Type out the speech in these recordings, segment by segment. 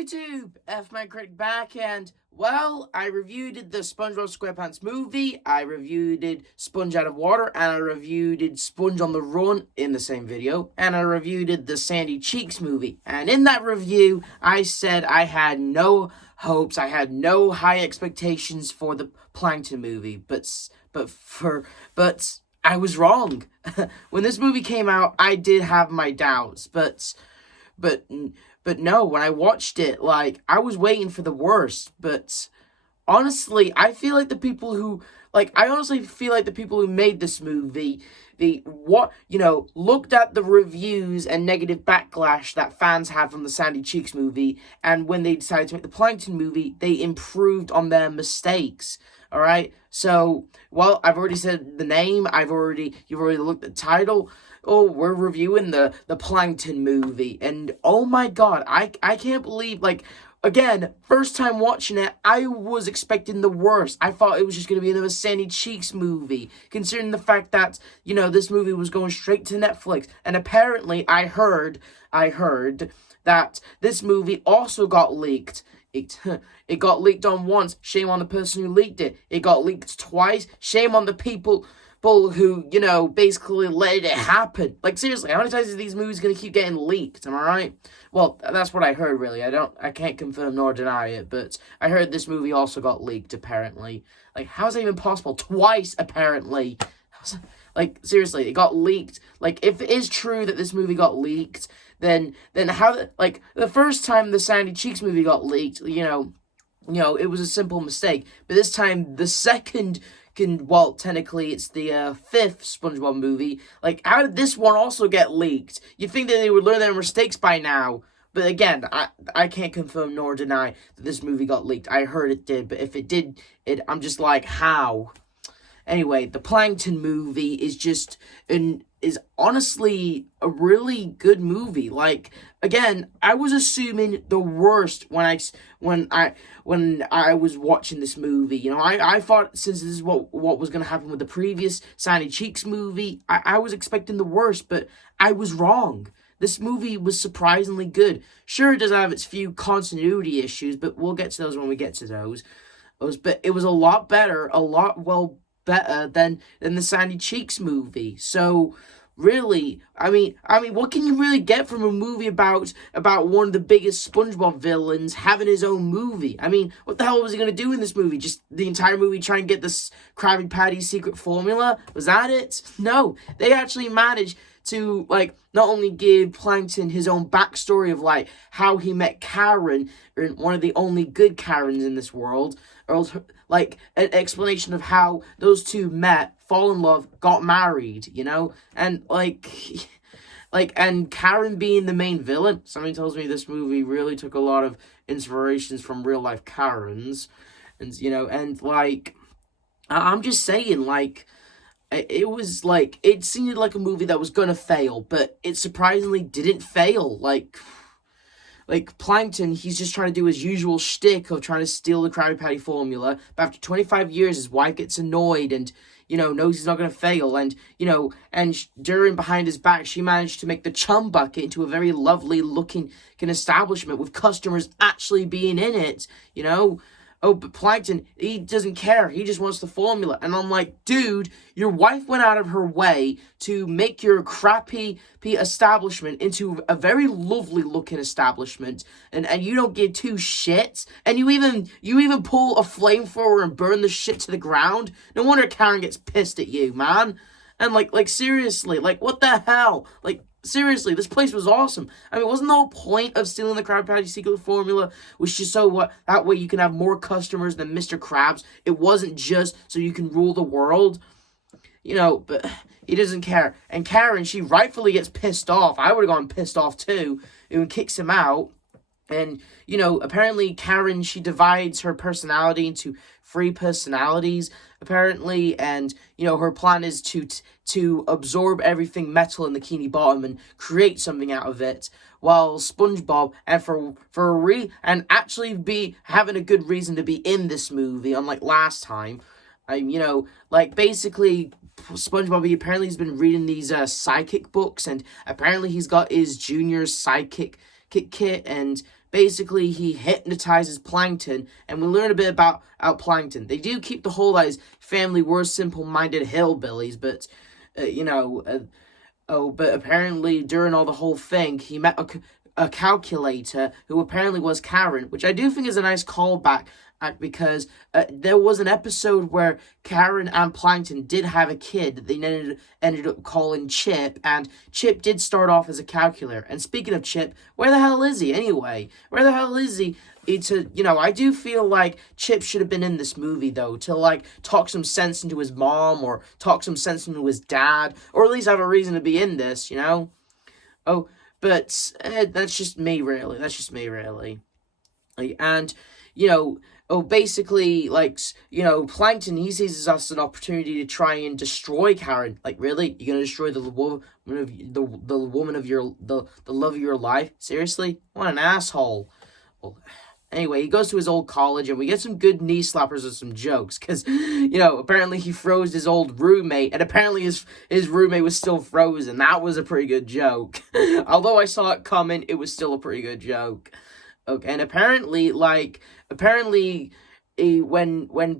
YouTube? F-Man Critic back, and, well, I reviewed the SpongeBob SquarePants movie, I reviewed Sponge Out of Water, and I reviewed Sponge on the Run in the same video, and I reviewed the Sandy Cheeks movie. And in that review, I said I had no hopes, I had no high expectations for the Plankton movie, but I was wrong. When this movie came out, I did have my doubts, but no, when I watched it, I was waiting for the worst, but honestly, I feel like the people who, made this movie, looked at the reviews and negative backlash that fans had from the Sandy Cheeks movie, and when they decided to make the Plankton movie, they improved on their mistakes. Alright, so, well, I've already said the name, you've already looked at the title. Oh, we're reviewing the Plankton movie, and oh my god, I can't believe, again, first time watching it, I was expecting the worst. I thought it was just going to be another Sandy Cheeks movie, considering the fact that, this movie was going straight to Netflix, and apparently, I heard that this movie also got leaked. It got leaked on once, shame on the person who leaked it. It got leaked twice, shame on the people who, basically let it happen. Seriously, how many times are these movies going to keep getting leaked, am I right? Well, that's what I heard, really. I can't confirm nor deny it, but I heard this movie also got leaked, apparently. How is that even possible? Twice, apparently. Seriously, it got leaked. If it is true that this movie got leaked, then how, the first time the Sandy Cheeks movie got leaked, it was a simple mistake. But this time, the second, technically, it's the fifth SpongeBob movie. How did this one also get leaked? You'd think that they would learn their mistakes by now. But again, I can't confirm nor deny that this movie got leaked. I heard it did, but if it did, I'm just like, how? Anyway, the Plankton movie is honestly a really good movie. Again, I was assuming the worst when I was watching this movie. I thought, since this is what was going to happen with the previous Sandy Cheeks movie, I was expecting the worst, but I was wrong. This movie was surprisingly good. Sure, it does have its few continuity issues, but we'll get to those when we get to those. But it was a lot better, better than the Sandy Cheeks movie. So really, I mean, what can you really get from a movie about one of the biggest SpongeBob villains having his own movie? I mean, what the hell was he gonna do in this movie? Just the entire movie try and get this Krabby Patty's secret formula? Was that it? No, they actually managed to, not only give Plankton his own backstory of, how he met Karen, or one of the only good Karens in this world, or, an explanation of how those two met, fall in love, got married, and, and Karen being the main villain. Something tells me this movie really took a lot of inspirations from real-life Karens, and, I'm just saying, it was, it seemed like a movie that was gonna fail, but it surprisingly didn't fail. Plankton, he's just trying to do his usual shtick of trying to steal the Krabby Patty formula, but after 25 years, his wife gets annoyed and, knows he's not gonna fail, and, during behind his back, she managed to make the Chum Bucket into a very lovely-looking establishment with customers actually being in it, Oh, but Plankton, he doesn't care. He just wants the formula. And I'm like, dude, your wife went out of her way to make your crappy establishment into a very lovely-looking establishment. And you don't give two shits. And you even pull a flamethrower and burn the shit to the ground. No wonder Karen gets pissed at you, man. And, seriously, what the hell? Seriously, this place was awesome. I mean, wasn't the whole point of stealing the Krabby Patty secret formula was just that way you can have more customers than Mr. Krabs? It wasn't just so you can rule the world. But he doesn't care. And Karen, she rightfully gets pissed off. I would have gone pissed off too. And kicks him out. And, apparently Karen, she divides her personality into 3 personalities, apparently, and, her plan is to absorb everything metal in the Bikini Bottom and create something out of it, while SpongeBob, and actually be having a good reason to be in this movie, unlike last time, basically, SpongeBob, apparently he's been reading these psychic books, and apparently he's got his junior psychic Kit, and basically he hypnotizes Plankton, and we learn a bit about Plankton. They do keep the whole that his family were simple-minded hillbillies, but but apparently during all the whole thing, he met a calculator who apparently was Karen, which I do think is a nice callback because there was an episode where Karen and Plankton did have a kid that they ended up calling Chip, and Chip did start off as a calculator. And speaking of Chip, where the hell is he anyway? Where the hell is he? I do feel like Chip should have been in this movie, though, to, like, talk some sense into his mom, or talk some sense into his dad, or at least have a reason to be in this, Oh, but that's just me, really. And, basically, Plankton, he sees this as an opportunity to try and destroy Karen. Like, really? You're gonna destroy the woman of the love of your life? Seriously? What an asshole. Well, anyway, he goes to his old college, and we get some good knee slappers and some jokes, because, apparently he froze his old roommate, and apparently his roommate was still frozen. That was a pretty good joke. Although I saw it coming, it was still a pretty good joke. Okay, and apparently, when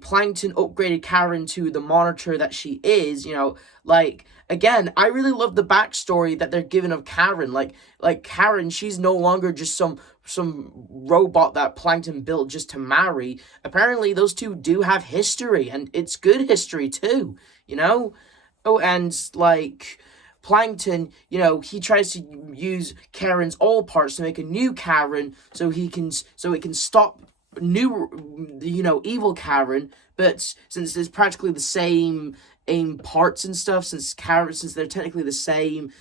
Plankton upgraded Karen to the monitor that she is, again, I really love the backstory that they're giving of Karen. Like Karen, she's no longer just some robot that Plankton built just to marry. Apparently, those two do have history, and it's good history too, Oh, and, Plankton, he tries to use Karen's old parts to make a new Karen so it can stop evil Karen, but since it's practically the same parts and stuff, since they're technically the same,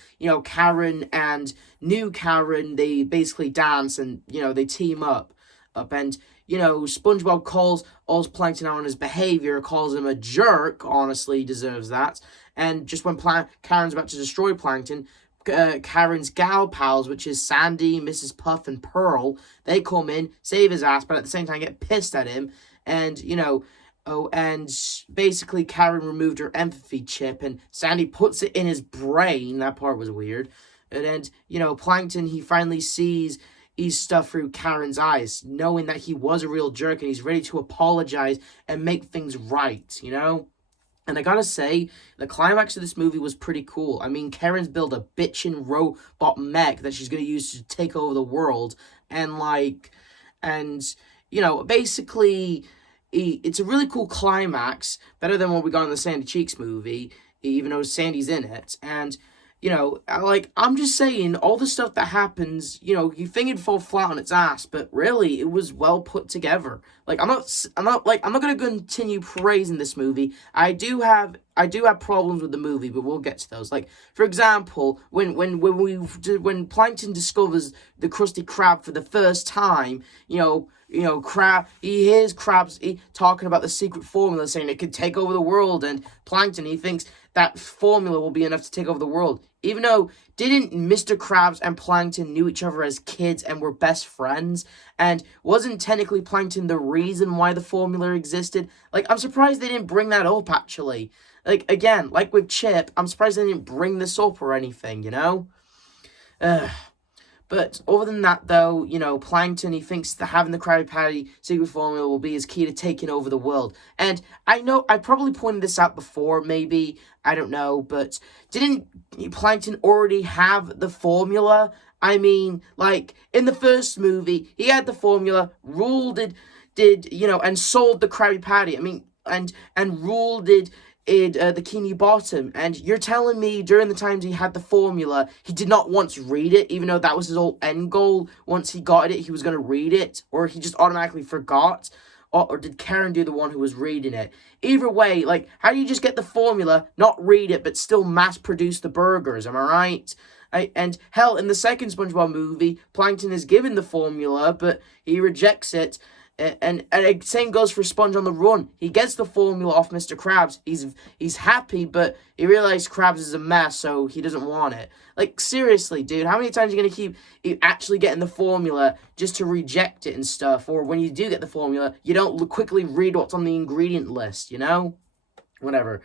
Karen and new Karen, they basically dance and, they team up, and, SpongeBob calls Plankton out on his behavior, calls him a jerk, honestly, he deserves that, and just when Karen's about to destroy Plankton, Karen's gal pals, which is Sandy, Mrs. Puff, and Pearl, they come in, save his ass, but at the same time get pissed at him, and, and basically Karen removed her empathy chip, and Sandy puts it in his brain. That part was weird. And then, Plankton, he finally sees stuff through Karen's eyes, knowing that he was a real jerk, and he's ready to apologize and make things right, And I gotta say, the climax of this movie was pretty cool. I mean, Karen's built a bitchin' robot mech that she's gonna use to take over the world. And, basically, it's a really cool climax. Better than what we got in the Sandy Cheeks movie, even though Sandy's in it. And, I'm just saying, all the stuff that happens, you think it'd fall flat on its ass, but really, it was well put together. I'm not gonna continue praising this movie. I do have problems with the movie, but we'll get to those. For example, when Plankton discovers the Krusty Krab for the first time, Crab, he hears Krabs talking about the secret formula, saying it could take over the world, and Plankton, he thinks that formula will be enough to take over the world. Even though, didn't Mr. Krabs and Plankton knew each other as kids and were best friends? And wasn't technically Plankton the reason why the formula existed? I'm surprised they didn't bring that up, actually. Again, like with Chip, I'm surprised they didn't bring this up or anything, But other than that, though, Plankton, he thinks that having the Krabby Patty secret formula will be his key to taking over the world. And I know I probably pointed this out before, maybe, I don't know, but didn't Plankton already have the formula? I mean, in the first movie, he had the formula, ruled it, and sold the Krabby Patty. I mean, and ruled it the Bikini Bottom, and you're telling me during the times he had the formula, he did not once read it, even though that was his whole end goal. Once he got it, he was going to read it, or he just automatically forgot, or did Karen do the one who was reading it? Either way, how do you just get the formula, not read it, but still mass-produce the burgers, am I right? And hell, in the second SpongeBob movie, Plankton is given the formula, but he rejects it. And same goes for Sponge on the Run. He gets the formula off Mr. Krabs. He's happy, but he realizes Krabs is a mess, so he doesn't want it. Seriously, dude, how many times are you going to keep actually getting the formula just to reject it and stuff? Or when you do get the formula, you don't quickly read what's on the ingredient list, Whatever.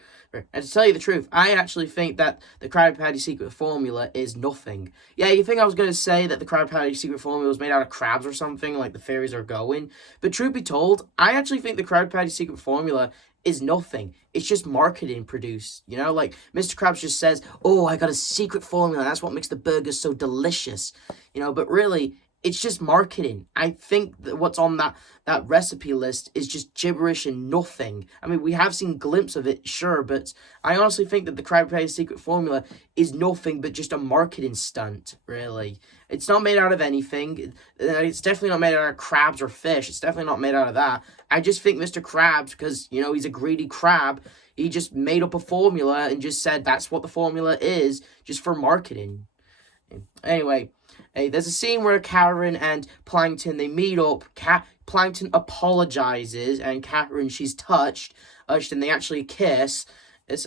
And to tell you the truth, I actually think that the Krabby Patty secret formula is nothing. Yeah, you think I was going to say that the Krabby Patty secret formula was made out of crabs or something, like the fairies are going. But truth be told, I actually think the Krabby Patty secret formula is nothing. It's just marketing produced, you know? Like, Mr. Krabs just says, oh, I got a secret formula, that's what makes the burgers so delicious. You know, but really, it's just marketing. I think that what's on that recipe list is just gibberish and nothing. I mean, we have seen glimpses of it, sure, but I honestly think that the Krabby Patty secret formula is nothing but just a marketing stunt, really. It's not made out of anything. It's definitely not made out of crabs or fish. It's definitely not made out of that. I just think Mr. Krabs, because, you know, he's a greedy crab, he just made up a formula and just said that's what the formula is, just for marketing. Anyway, hey, there's a scene where Karen and Plankton, they meet up. Plankton apologizes, and Karen, she's touched, and they actually kiss.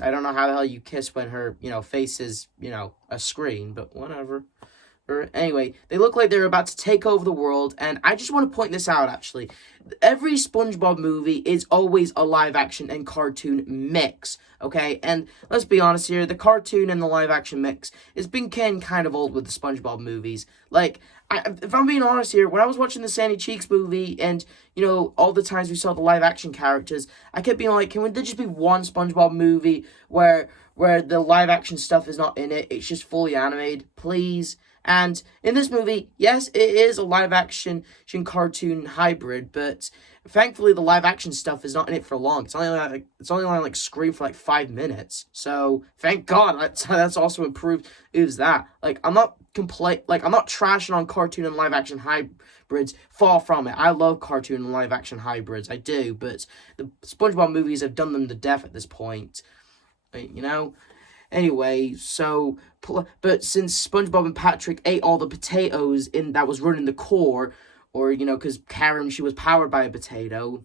I don't know how the hell you kiss when her, you know, face is, you know, a screen, but whatever. Anyway, they look like they're about to take over the world, and I just want to point this out, actually. Every SpongeBob movie is always a live-action and cartoon mix, okay? And let's be honest here, the cartoon and the live-action mix has been getting kind of old with the SpongeBob movies. Like, if I'm being honest here, when I was watching the Sandy Cheeks movie and, you know, all the times we saw the live-action characters, I kept being like, can there just be one SpongeBob movie where the live-action stuff is not in it, it's just fully animated, please? And in this movie, yes, it is a live-action cartoon hybrid, but thankfully the live-action stuff is not in it for long. It's only like screen for like 5 minutes. So thank God that's also improved. Is that like I'm not trashing on cartoon and live-action hybrids. Far from it. I love cartoon and live-action hybrids. I do, but the SpongeBob movies have done them to death at this point. You know. Anyway, but since SpongeBob and Patrick ate all the potatoes that was running the core, or, you know, because Karen, she was powered by a potato,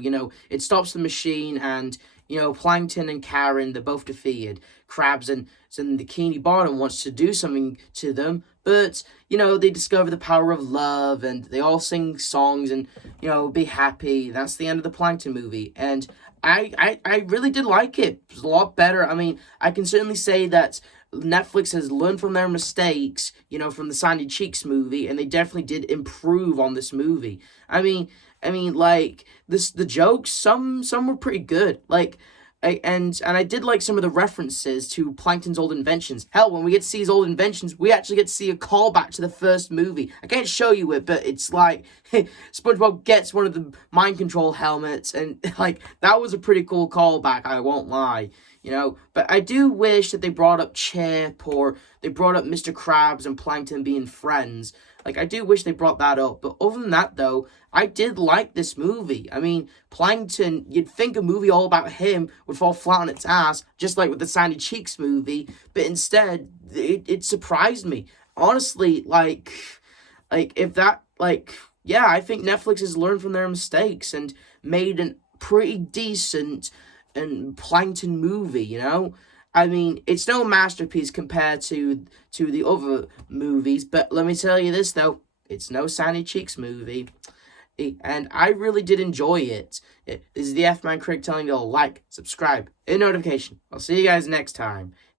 you know, it stops the machine, and, you know, Plankton and Karen, they're both defeated. Krabs and Bikini Bottom wants to do something to them, but, you know, they discover the power of love, and they all sing songs, and, you know, be happy. That's the end of the Plankton movie, and I really did like it. It was a lot better. I mean, I can certainly say that Netflix has learned from their mistakes, you know, from the Sandy Cheeks movie, and they definitely did improve on this movie. I mean, like the jokes, some were pretty good. Like, and I did like some of the references to Plankton's old inventions. Hell, when we get to see his old inventions, we actually get to see a callback to the first movie. I can't show you it, but it's like SpongeBob gets one of the mind control helmets, and like that was a pretty cool callback. I won't lie, you know. But I do wish that they brought up Chip, or they brought up Mr. Krabs and Plankton being friends. Like, I do wish they brought that up. But other than that, though, I did like this movie. I mean, Plankton, you'd think a movie all about him would fall flat on its ass, just like with the Sandy Cheeks movie. But instead, it surprised me. Honestly, if that, yeah, I think Netflix has learned from their mistakes and made a pretty decent and Plankton movie, you know? I mean, it's no masterpiece compared to the other movies, but let me tell you this, though. It's no Sandy Cheeks movie, and I really did enjoy it. This is the F-Man Critic telling you to like, subscribe, and notification. I'll see you guys next time.